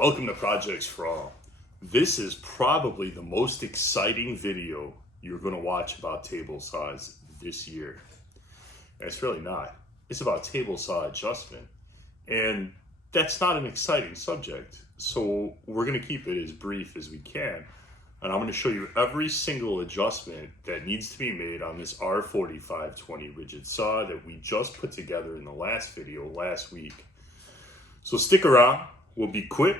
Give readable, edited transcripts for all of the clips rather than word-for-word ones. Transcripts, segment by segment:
Welcome to Projects for All. This is probably the most exciting video you're going to watch about table saws this year. And it's really not. It's about table saw adjustment. And that's not an exciting subject. So we're going to keep it as brief as we can. And I'm going to show you every single adjustment that needs to be made on this R4520 rigid saw that we just put together in the last video last week. So stick around. We'll be quick,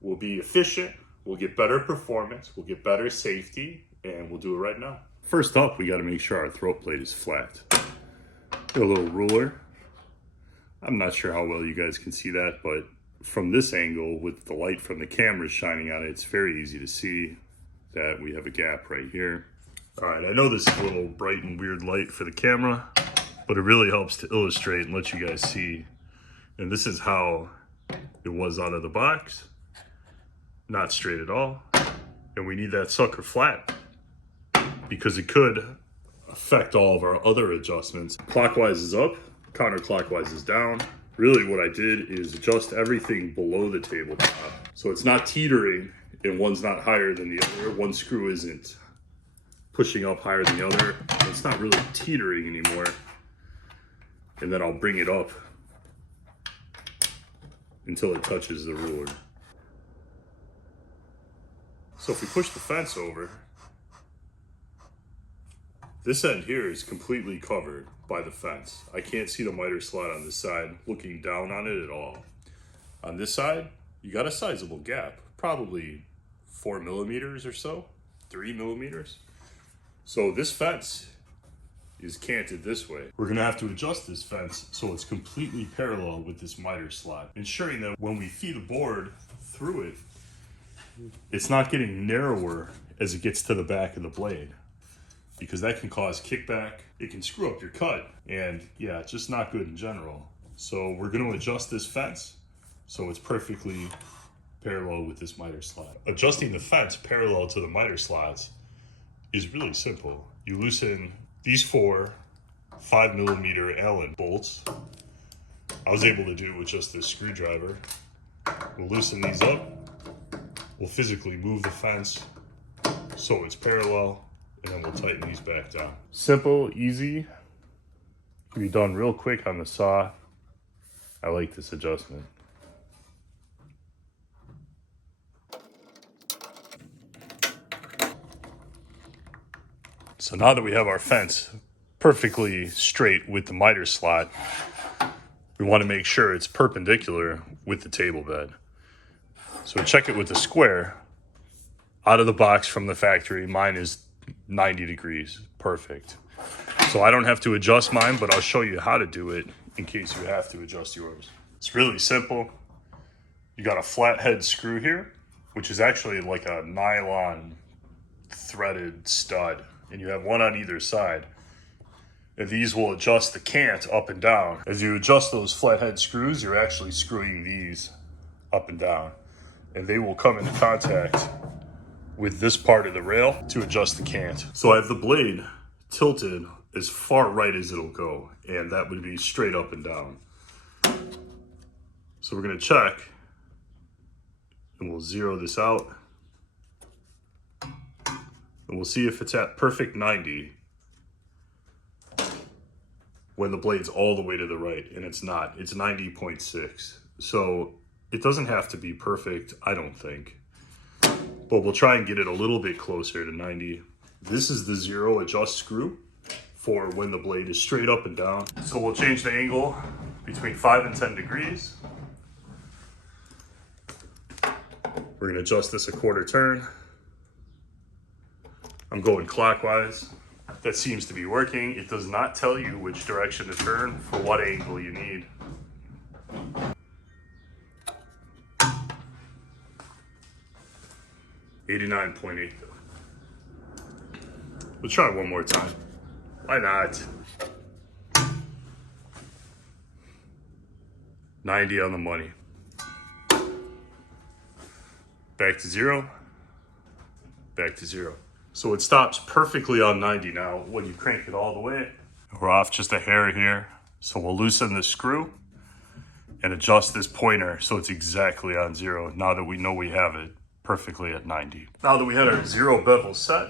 we'll be efficient, we'll get better performance, we'll get better safety, and we'll do it right now. First up, we got to make sure our throat plate is flat. Get a little ruler. I'm not sure how well you guys can see that, but from this angle, with the light from the camera shining on it, it's very easy to see that we have a gap right here. All right, I know this is a little bright and weird light for the camera, but it really helps to illustrate and let you guys see. And this is how it was out of the box, not straight at all. And we need that sucker flat because it could affect all of our other adjustments. Clockwise is up, counterclockwise is down. Really what I did is adjust everything below the tabletop. So it's not teetering and one's not higher than the other. One screw isn't pushing up higher than the other. It's not really teetering anymore. And then I'll bring it up until it touches the ruler. So if we push the fence over, this end here is completely covered by the fence. I can't see the miter slot on this side looking down on it at all. On this side, you got a sizable gap, probably 4 millimeters or so, 3 millimeters. So this fence is canted this way. We're gonna have to adjust this fence so it's completely parallel with this miter slot, ensuring that when we feed a board through it, it's not getting narrower as it gets to the back of the blade, because that can cause kickback. It can screw up your cut, and yeah, it's just not good in general. So we're gonna adjust this fence so it's perfectly parallel with this miter slot. Adjusting the fence parallel to the miter slots is really simple. You loosen these 4 5 millimeter Allen bolts. I was able to do it with just this screwdriver. We'll loosen these up. We'll physically move the fence so it's parallel, and then we'll tighten these back down. Simple, easy, can be done real quick on the saw. I like this adjustment. So now that we have our fence perfectly straight with the miter slot, we want to make sure it's perpendicular with the table bed. So check it with the square. Out of the box from the factory, mine is 90 degrees, perfect. So I don't have to adjust mine, but I'll show you how to do it in case you have to adjust yours. It's really simple. You got a flathead screw here, which is actually like a nylon threaded stud, and you have one on either side. And these will adjust the cant up and down. As you adjust those flathead screws, you're actually screwing these up and down, and they will come into contact with this part of the rail to adjust the cant. So I have the blade tilted as far right as it'll go, and that would be straight up and down. So we're gonna check, and we'll zero this out. And we'll see if it's at perfect 90 when the blade's all the way to the right, and it's not. It's 90.6. So it doesn't have to be perfect, I don't think. But we'll try and get it a little bit closer to 90. This is the zero adjust screw for when the blade is straight up and down. So we'll change the angle between 5 and 10 degrees. We're gonna adjust this a quarter turn. I'm going clockwise. That seems to be working. It does not tell you which direction to turn for what angle you need. $89.8 though. We'll try one more time. Why not? 90 on the money. Back to 0. Back to 0. So it stops perfectly on 90 now. When you crank it all the way, we're off just a hair here. So we'll loosen the screw, and adjust this pointer so it's exactly on 0 now that we know we have it perfectly at 90. Now that we had our 0 bevel set,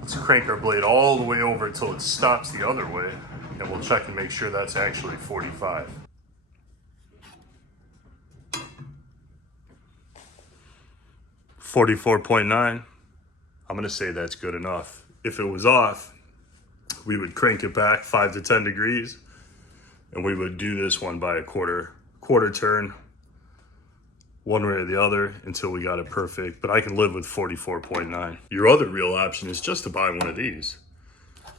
let's crank our blade all the way over until it stops the other way, and we'll check and make sure that's actually 45. $44.9. I'm gonna say that's good enough. If it was off, we would crank it back 5 to 10 degrees, and we would do this one by a quarter turn, one way or the other, until we got it perfect. But I can live with 44.9. Your other real option is just to buy one of these.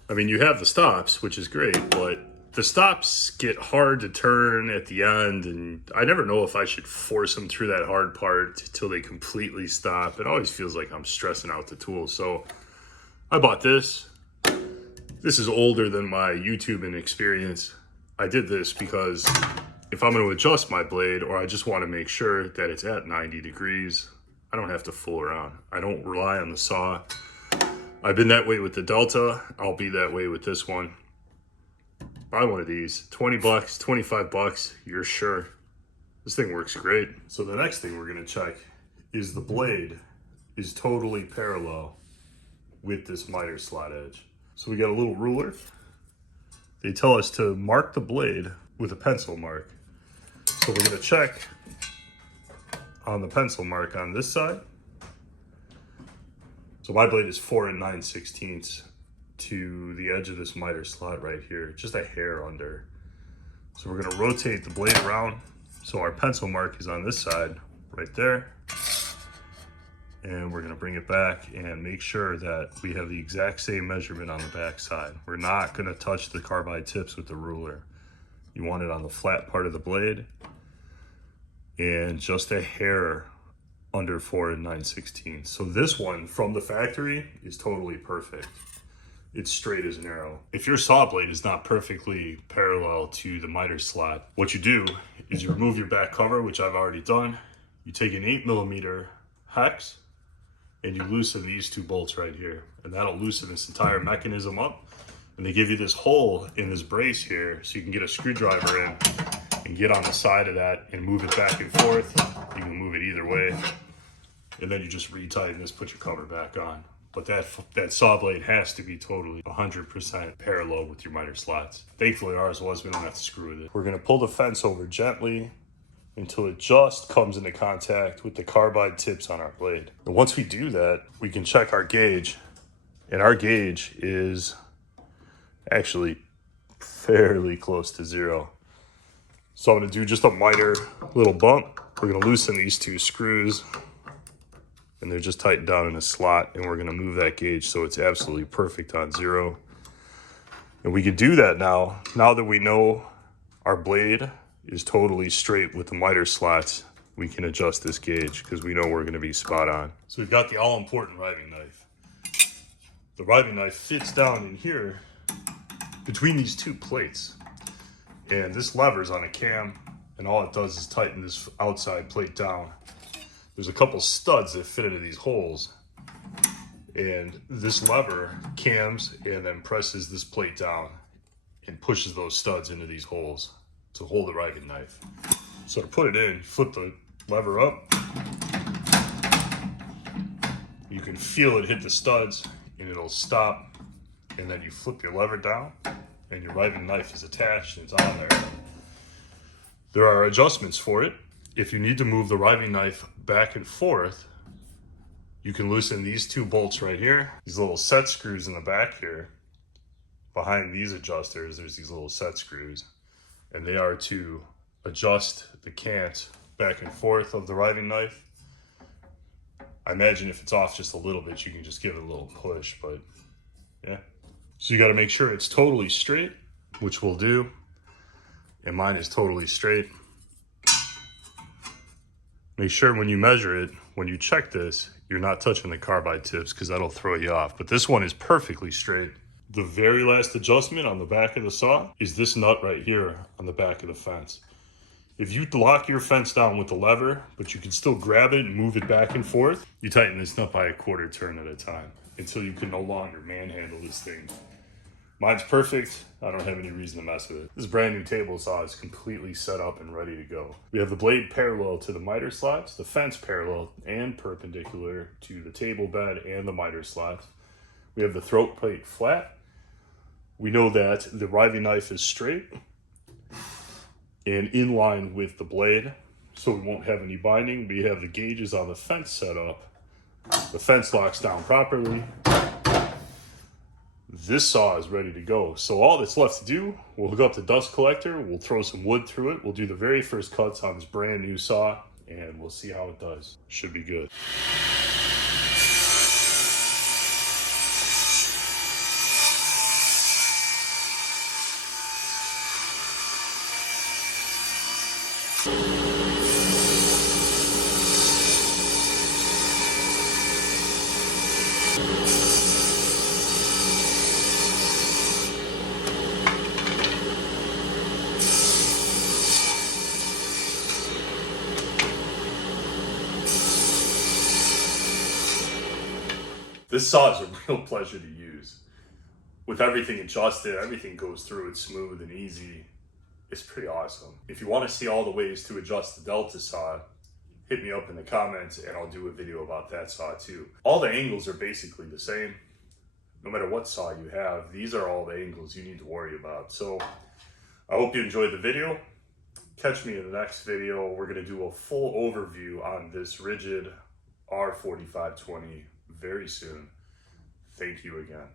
I mean, you have the stops, which is great, but the stops get hard to turn at the end, and I never know if I should force them through that hard part till they completely stop. It always feels like I'm stressing out the tool. So I bought this. This is older than my YouTubing experience. I did this because if I'm going to adjust my blade, or I just want to make sure that it's at 90 degrees, I don't have to fool around. I don't rely on the saw. I've been that way with the Delta. I'll be that way with this one. Buy one of these, 20 bucks, 25 bucks, you're sure. This thing works great. So the next thing we're gonna check is the blade is totally parallel with this miter slot edge. So we got a little ruler. They tell us to mark the blade with a pencil mark. So we're gonna check on the pencil mark on this side. So my blade is 4 9/16 to the edge of this miter slot right here, just a hair under. So we're gonna rotate the blade around so our pencil mark is on this side right there. And we're gonna bring it back and make sure that we have the exact same measurement on the back side. We're not gonna touch the carbide tips with the ruler. You want it on the flat part of the blade and just a hair under 4 9/16. So this one from the factory is totally perfect. It's straight as an arrow. If your saw blade is not perfectly parallel to the miter slot, what you do is you remove your back cover, which I've already done. You take an 8mm hex and you loosen these 2 bolts right here. And that'll loosen this entire mechanism up. And they give you this hole in this brace here so you can get a screwdriver in and get on the side of that and move it back and forth. You can move it either way. And then you just retighten this, put your cover back on. But that saw blade has to be totally 100% parallel with your miter slots. Thankfully ours was, we don't have to screw with it. We're gonna pull the fence over gently until it just comes into contact with the carbide tips on our blade. And once we do that, we can check our gauge. And our gauge is actually fairly close to 0. So I'm gonna do just a minor little bump. We're gonna loosen these 2 screws, and they're just tightened down in a slot, and we're gonna move that gauge so it's absolutely perfect on 0. And we can do that now that we know our blade is totally straight with the miter slots. We can adjust this gauge because we know we're gonna be spot on. So we've got the all-important riving knife. The riving knife fits down in here between these 2 plates. And this lever's on a cam, and all it does is tighten this outside plate down. There's a couple studs that fit into these holes, and this lever cams and then presses this plate down and pushes those studs into these holes to hold the riving knife. So to put it in, flip the lever up. You can feel it hit the studs and it'll stop, and then you flip your lever down and your riving knife is attached and it's on there. There are adjustments for it. If you need to move the riving knife back and forth, you can loosen these 2 bolts right here. These little set screws in the back here. Behind these adjusters, there's these little set screws, and they are to adjust the cant back and forth of the riving knife. I imagine if it's off just a little bit, you can just give it a little push, but yeah. So you gotta make sure it's totally straight, which we'll do. And mine is totally straight. Make sure when you measure it, when you check this, you're not touching the carbide tips because that'll throw you off. But this one is perfectly straight. The very last adjustment on the back of the saw is this nut right here on the back of the fence. If you lock your fence down with the lever, but you can still grab it and move it back and forth, you tighten this nut by a quarter turn at a time until you can no longer manhandle this thing. Mine's perfect. I don't have any reason to mess with it. This brand new table saw is completely set up and ready to go. We have the blade parallel to the miter slots, the fence parallel and perpendicular to the table bed and the miter slots. We have the throat plate flat. We know that the riving knife is straight and in line with the blade, so we won't have any binding. We have the gauges on the fence set up. The fence locks down properly. This saw is ready to go. So all that's left to do, we'll hook up the dust collector, we'll throw some wood through it, we'll do the very first cuts on this brand new saw, and we'll see how it does. Should be good. This saw is a real pleasure to use. With everything adjusted, everything goes through it smooth and easy. It's pretty awesome. If you want to see all the ways to adjust the Delta saw, hit me up in the comments and I'll do a video about that saw too. All the angles are basically the same. No matter what saw you have, these are all the angles you need to worry about. So I hope you enjoyed the video. Catch me in the next video. We're going to do a full overview on this RIDGID R4520 very soon. Thank you again.